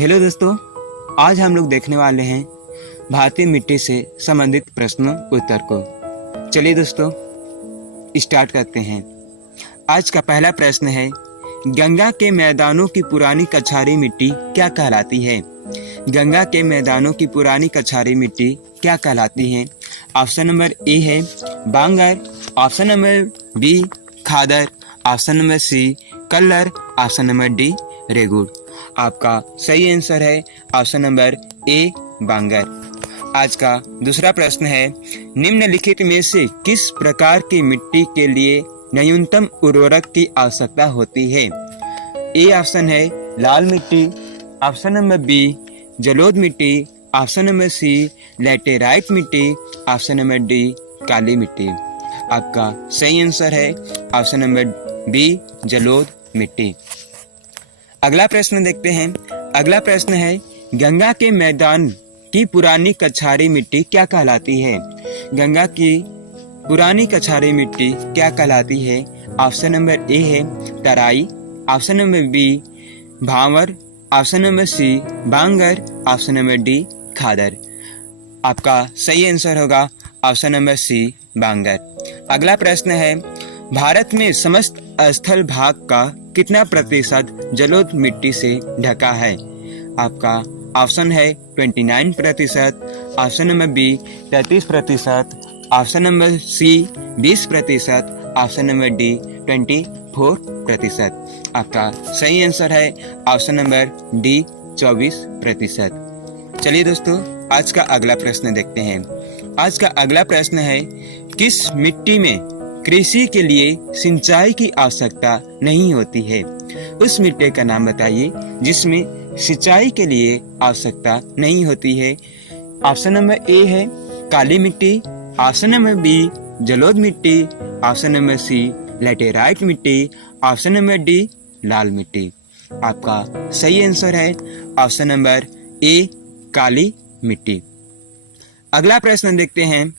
Hello दोस्तों, आज हम लोग देखने वाले हैं भारतीय मिट्टी से संबंधित प्रश्नों उत्तर को। चलिए दोस्तों स्टार्ट करते हैं। आज का पहला प्रश्न है, गंगा के मैदानों की पुरानी कछारी मिट्टी क्या कहलाती है? गंगा के मैदानों की पुरानी कछारी मिट्टी क्या कहलाती है? ऑप्शन नंबर ए है बांगर, ऑप्शन नंबर बी खादर, ऑप्शन नंबर सी कल्लर, ऑप्शन नंबर डी रेगुड़। आपका सही आंसर है ऑप्शन नंबर ए बांगर। आज का दूसरा प्रश्न है, निम्नलिखित में से किस प्रकार की मिट्टी के लिए न्यूनतम उर्वरक की आवश्यकता होती है? ए ऑप्शन है लाल मिट्टी, ऑप्शन नंबर बी जलोढ़ मिट्टी, ऑप्शन नंबर सी लैटेराइट मिट्टी, ऑप्शन नंबर डी काली मिट्टी। आपका सही आंसर है ऑप्शन नंबर बी जलोढ़ मिट्टी। अगला प्रश्न देखते हैं। अगला प्रश्न है, गंगा के मैदान की पुरानी कछारी मिट्टी क्या कहलाती है? गंगा की पुरानी कछारी मिट्टी क्या कहलाती है? ऑप्शन नंबर ए है तराई, ऑप्शन नंबर बी भांवर, ऑप्शन नंबर सी बांगर, ऑप्शन नंबर डी खादर। आपका सही आंसर होगा ऑप्शन नंबर सी बांगर। अगला प्रश्न है, भारत में समस्त स्थल भाग का कितना प्रतिशत जलोढ़ मिट्टी से ढका है? आपका ऑप्शन है 29%, option number B 33%, option number C 20%, option number D 24%। आपका सही आंसर है ऑप्शन नंबर डी 24%। चलिए दोस्तों आज का अगला प्रश्न देखते हैं। आज का अगला प्रश्न है, किस मिट्टी में कृषि के लिए सिंचाई की आवश्यकता नहीं होती है? उस मिट्टी का नाम बताइए जिसमें सिंचाई के लिए आवश्यकता नहीं होती है। ऑप्शन नंबर ए है काली मिट्टी, ऑप्शन नंबर बी जलोढ़ मिट्टी, ऑप्शन नंबर सी लैटेराइट मिट्टी, ऑप्शन नंबर डी लाल मिट्टी। आपका सही आंसर है ऑप्शन नंबर ए काली मिट्टी। अगला प्रश्न देखते हैं।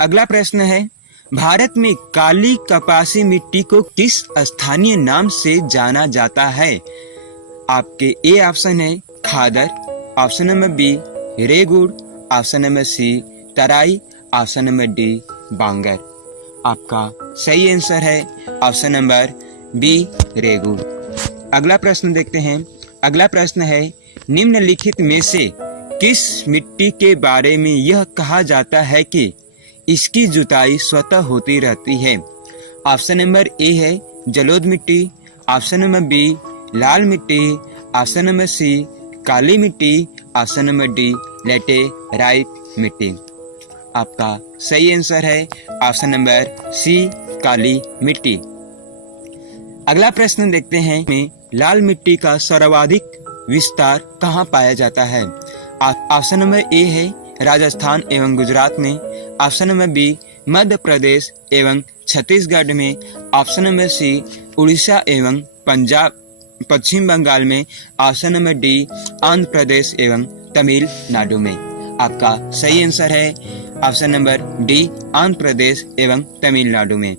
अगला प्रश्न है, भारत में काली कपासी मिट्टी को किस स्थानीय नाम से जाना जाता है? आपके ए ऑप्शन है खादर, ऑप्शन नंबर बी रेगुड़, ऑप्शन नंबर सी तराई, ऑप्शन नंबर डी बांगर। आपका सही आंसर है ऑप्शन नंबर बी रेगुड़। अगला प्रश्न देखते हैं। अगला प्रश्न है, निम्नलिखित में से किस मिट्टी के बारे में यह कहा जाता है कि इसकी जुताई स्वतः होती रहती है? ऑप्शन नंबर ए है जलोढ़ मिट्टी, ऑप्शन नंबर बी लाल मिट्टी, ऑप्शन नंबर सी काली मिट्टी, ऑप्शन नंबर डी लैटेराइट मिट्टी। आपका सही आंसर है ऑप्शन नंबर सी काली मिट्टी। अगला प्रश्न देखते हैं में लाल मिट्टी का सर्वाधिक विस्तार कहाँ पाया जाता है? ऑप्शन नंबर ए है राजस्थान एवं गुजरात में, option number B Madhya Pradesh एवं छत्तीसगढ़ में, ऑप्शन नंबर सी उड़ीसा एवं पंजाब पश्चिम बंगाल में, option number D Andhra Pradesh एवं तमिलनाडु में। आपका सही आंसर है option number D Andhra Pradesh एवं तमिलनाडु में।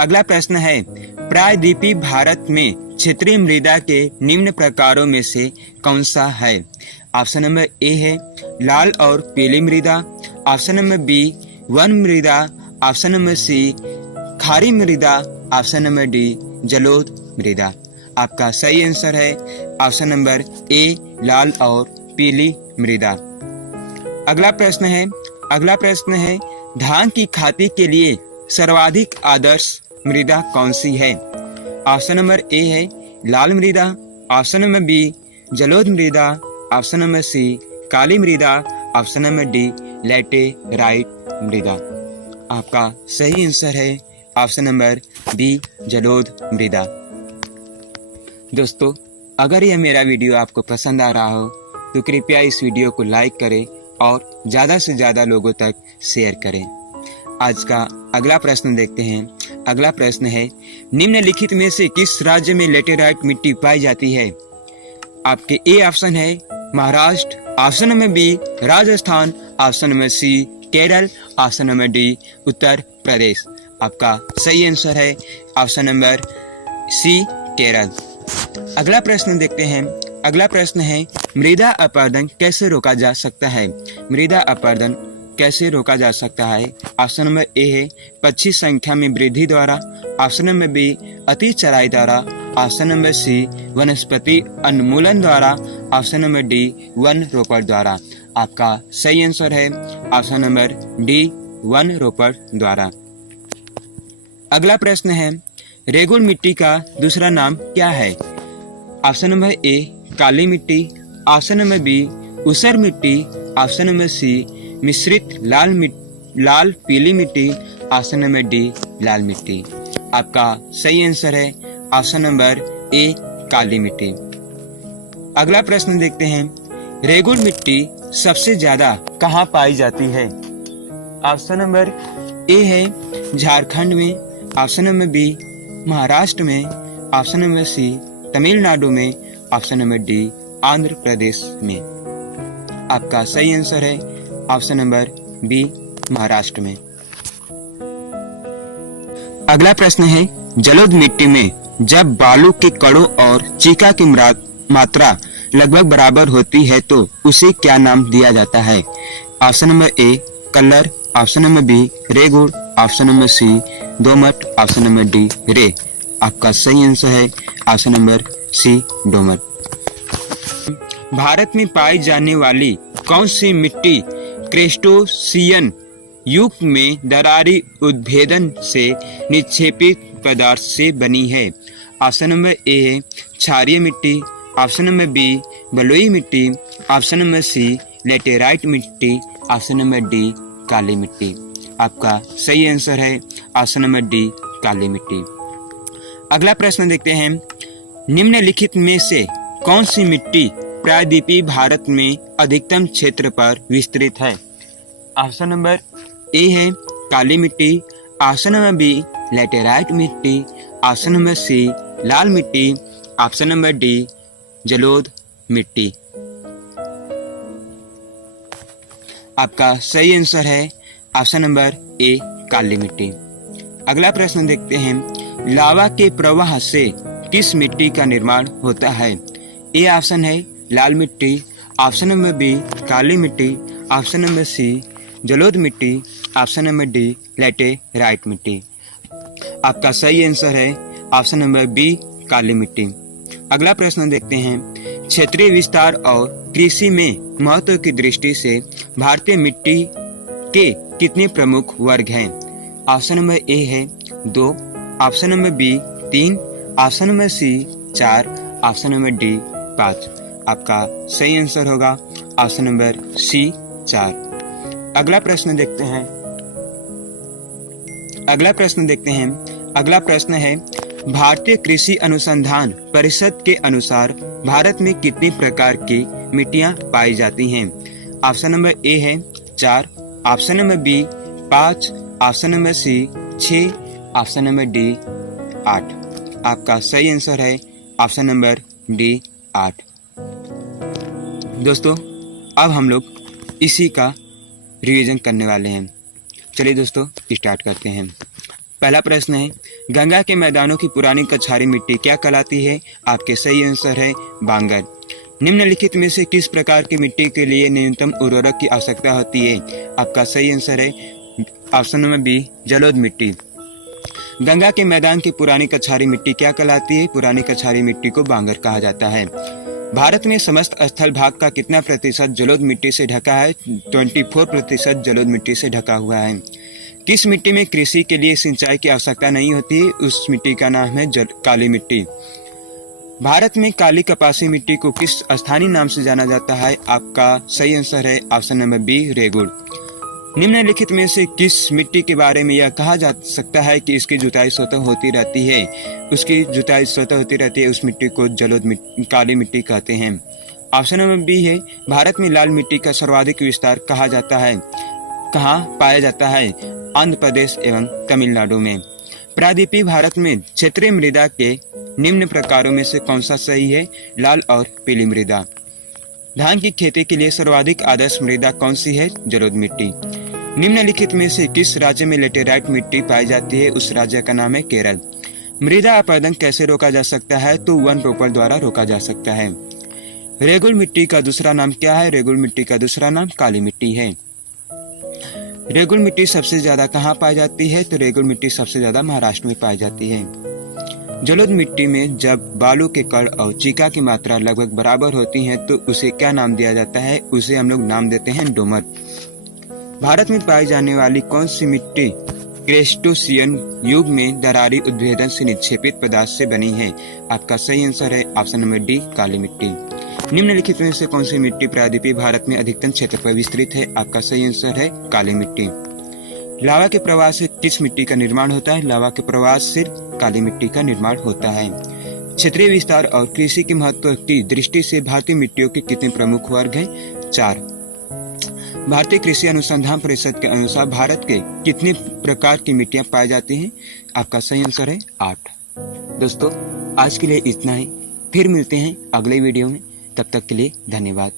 अगला प्रश्न है, प्रायद्वीपीय भारत में क्षेत्रीय मृदा के निम्न प्रकारों में से कौन सा है? ऑप्शन नंबर ए है लाल और पीली मृदा, ऑप्शन नंबर बी वन मृदा, ऑप्शन नंबर सी खारी मृदा, ऑप्शन नंबर डी जलोढ़ मृदा। आपका सही आंसर है ऑप्शन नंबर ए लाल और पीली मृदा। अगला प्रश्न है। अगला प्रश्न है, धान की खेती के लिए सर्वाधिक आदर्श मृदा कौन सी है? ऑप्शन नंबर ए है लाल मृदा, ऑप्शन नंबर बी जलोढ़ मृदा, ऑप्शन नंबर सी काली मृदा, ऑप्शन नंबर डी लैटेराइट मृदा। आपका सही आंसर है ऑप्शन नंबर बी जलोढ़ मृदा। दोस्तों अगर यह मेरा वीडियो आपको पसंद आ रहा हो तो कृपया इस वीडियो को लाइक करें और ज़्यादा से ज़्यादा लोगों तक शेयर करें। आज का अगला प्रश्न देखते हैं। अगला प्रश्न है, निम्नलिखित में से किस राज्य में लैटेराइट मिट्टी पाई जाती है? आपके ए ऑप्शन है Maharashtra, option number B Rajasthan, option number C Kerala, option number D Uttar Pradesh. आपका सही आंसर है ऑप्शन नंबर सी केरल। अगला प्रश्न देखते हैं। अगला प्रश्न है, मृदा अपरदन कैसे रोका जा सकता है? मृदा अपरदन कैसे रोका जा सकता है? ऑप्शन नंबर ए है पक्षी संख्या में वृद्धि द्वारा, ऑप्शन नंबर बी अति चराई द्वारा, ऑप्शन नंबर सी वनस्पति उन्मूलन द्वारा, ऑप्शन नंबर डी वन रोपण द्वारा। आपका सही आंसर है ऑप्शन नंबर डी वन रोपण द्वारा। अगला प्रश्न है, रेगुड़ मिट्टी का दूसरा नाम क्या है? ऑप्शन नंबर ए काली मिट्टी, ऑप्शन नंबर बी ऊसर मिट्टी, ऑप्शन नंबर सी मिश्रित लाल पीली मिट्टी, ऑप्शन नंबर डी लाल मिट्टी। आपका सही आंसर है ऑप्शन नंबर ए काली मिट्टी। अगला प्रश्न देखते हैं, रेगुड़ मिट्टी सबसे ज्यादा कहाँ पाई जाती है? ऑप्शन नंबर ए है झारखंड में, ऑप्शन नंबर बी महाराष्ट्र में, ऑप्शन नंबर सी तमिलनाडु में, option number D Andhra Pradesh में। आपका सही आंसर है ऑप्शन नंबर बी महाराष्ट्र में। अगला प्रश्न है, जलोढ़ मिट्टी में जब बालू के कणों और चीका की मात्रा लगभग बराबर होती है तो उसे क्या नाम दिया जाता है? ऑप्शन नंबर ए कलर, ऑप्शन नंबर बी रेगुड़, ऑप्शन नंबर सी दोमट, ऑप्शन नंबर डी रे। आपका सही आंसर है ऑप्शन नंबर सी दोमट। भारत में पाई जाने वाली कौन सी मिट्टी क्रेस्टोसियन युग में दरारी उद्भेदन से निक्षेपित पदार्थ से बनी है? ऑप्शन नंबर ए है क्षारीय मिट्टी, ऑप्शन नंबर बी बलुई मिट्टी, ऑप्शन नंबर सी लेटेराइट मिट्टी, ऑप्शन नंबर डी काली मिट्टी। आपका सही आंसर है ऑप्शन नंबर डी काली मिट्टी। अगला प्रश्न देखते हैं, निम्नलिखित में से कौन सी मिट्टी प्रायद्वीपीय भारत में अधिकतम क्षेत्र पर विस्तृत है? ऑप्शन नंबर ए है काली मिट्टी, ऑप्शन नंबर बी लेटेराइट मिट्टी, ऑप्शन नंबर सी लाल मिट्टी, ऑप्शन नंबर डी जलोढ़ मिट्टी। आपका सही आंसर है ऑप्शन नंबर ए काली मिट्टी। अगला प्रश्न देखते हैं, लावा के प्रवाह से किस मिट्टी का निर्माण होता है? ए ऑप्शन है लाल मिट्टी, ऑप्शन नंबर बी काली मिट्टी, ऑप्शन नंबर सी जलोढ़ मिट्टी, ऑप्शन नंबर डी लेटेराइट मिट्टी। आपका सही आंसर है ऑप्शन नंबर बी काली मिट्टी। अगला प्रश्न देखते हैं, क्षेत्रीय विस्तार और कृषि में महत्व की दृष्टि से भारतीय मिट्टी के कितने प्रमुख वर्ग हैं? ऑप्शन नंबर ए है 2, option number B 3, option number C 4, option number D 5। आपका सही आंसर होगा ऑप्शन नंबर सी 4। अगला प्रश्न देखते हैं, अगला प्रश्न है, भारतीय कृषि अनुसंधान परिषद के अनुसार भारत में कितनी प्रकार की मिट्टियां पाई जाती हैं? ऑप्शन नंबर ए है 4, option number B 5, option number C 6, option number D 8। आपका सही आंसर है ऑप्शन नंबर डी 8। दोस्तों, अब हम लोग इसी का रिवीजन करने वाले हैं। चलिए दोस्तों स्टार्ट करते हैं। पहला प्रश्न है, गंगा के मैदानों की पुरानी कछारी मिट्टी क्या कहलाती है? आपके सही आंसर है बांगर। निम्नलिखित में से किस प्रकार की मिट्टी के लिए न्यूनतम उर्वरक की आवश्यकता होती है? आपका सही आंसर है ऑप्शन नंबर बी जलोढ़ मिट्टी। गंगा के मैदान की पुरानी कछारी मिट्टी क्या कहलाती है? पुरानी कछारी मिट्टी को बांगर कहा जाता है। भारत में समस्त स्थल भाग का कितना प्रतिशत जलोढ़ मिट्टी से ढका है? 24% जलोढ़ मिट्टी से ढका हुआ है। किस मिट्टी में कृषि के लिए सिंचाई की आवश्यकता नहीं होती? उस मिट्टी का नाम है काली मिट्टी। भारत में काली कपासी मिट्टी को किस स्थानीय नाम से जाना जाता है? आपका सही आंसर है ऑप्शन नंबर बी रेगुड़। निम्नलिखित में से किस मिट्टी के बारे में यह कहा जा सकता है कि इसकी जुताई स्वतः होती रहती है? उसकी जुताई स्वतः होती रहती है, उस मिट्टी को जलोढ़ काली मिट्टी कहते हैं। ऑप्शन नंबर बी है, भारत में लाल मिट्टी का सर्वाधिक विस्तार कहा जाता है, कहाँ पाया जाता है? आंध्र प्रदेश एवं तमिलनाडु में। प्रायद्वीपीय भारत में क्षेत्रीय मृदा के निम्न प्रकारों में से कौन सा सही है? लाल और पीली मृदा। धान की खेती के लिए सर्वाधिक आदर्श मृदा कौन सी है? जलोढ़ मिट्टी। निम्नलिखित में से किस राज्य में लेटेराइट मिट्टी पाई जाती है? उस राज्य का नाम है केरल। मृदा अपरदन कैसे रोका जा सकता है? तो वन रोपण द्वारा रोका जा सकता है। रेगुल मिट्टी का दूसरा नाम क्या है? रेगुल मिट्टी का दूसरा नाम काली मिट्टी है। रेगुल मिट्टी सबसे ज्यादा कहाँ पाई जाती है? तो रेगुल मिट्टी सबसे ज्यादा महाराष्ट्र में पाई जाती है। जलोढ़ मिट्टी में जब बालू के कण और चीका की मात्रा लगभग बराबर होती है तो उसे क्या नाम दिया जाता है? उसे हम लोग नाम देते हैं डोमट। भारत में पाई जाने वाली कौन सी मिट्टी क्रेस्टोसियन युग में दरारी उद्भेदन से निक्षेपित पदार्थ से बनी है? आपका सही आंसर है ऑप्शन नंबर डी, काली मिट्टी। निम्नलिखित में से कौन सी मिट्टी प्रायद्वीपीय भारत में अधिकतम क्षेत्र पर विस्तृत है? आपका सही आंसर है काली मिट्टी। लावा के प्रवाह से किस मिट्टी का निर्माण होता है? लावा के प्रवाह से काली मिट्टी का निर्माण होता है। क्षेत्रीय विस्तार और कृषि के महत्व की दृष्टि से भारतीय मिट्टियों के कितने प्रमुख वर्ग हैं? 4। भारतीय कृषि अनुसंधान परिषद के अनुसार भारत के कितने प्रकार की मिट्टियां पाई जाती हैं? आपका सही आंसर है 8। दोस्तों आज के लिए इतना ही, फिर मिलते हैं अगले वीडियो में। तब तक के लिए धन्यवाद।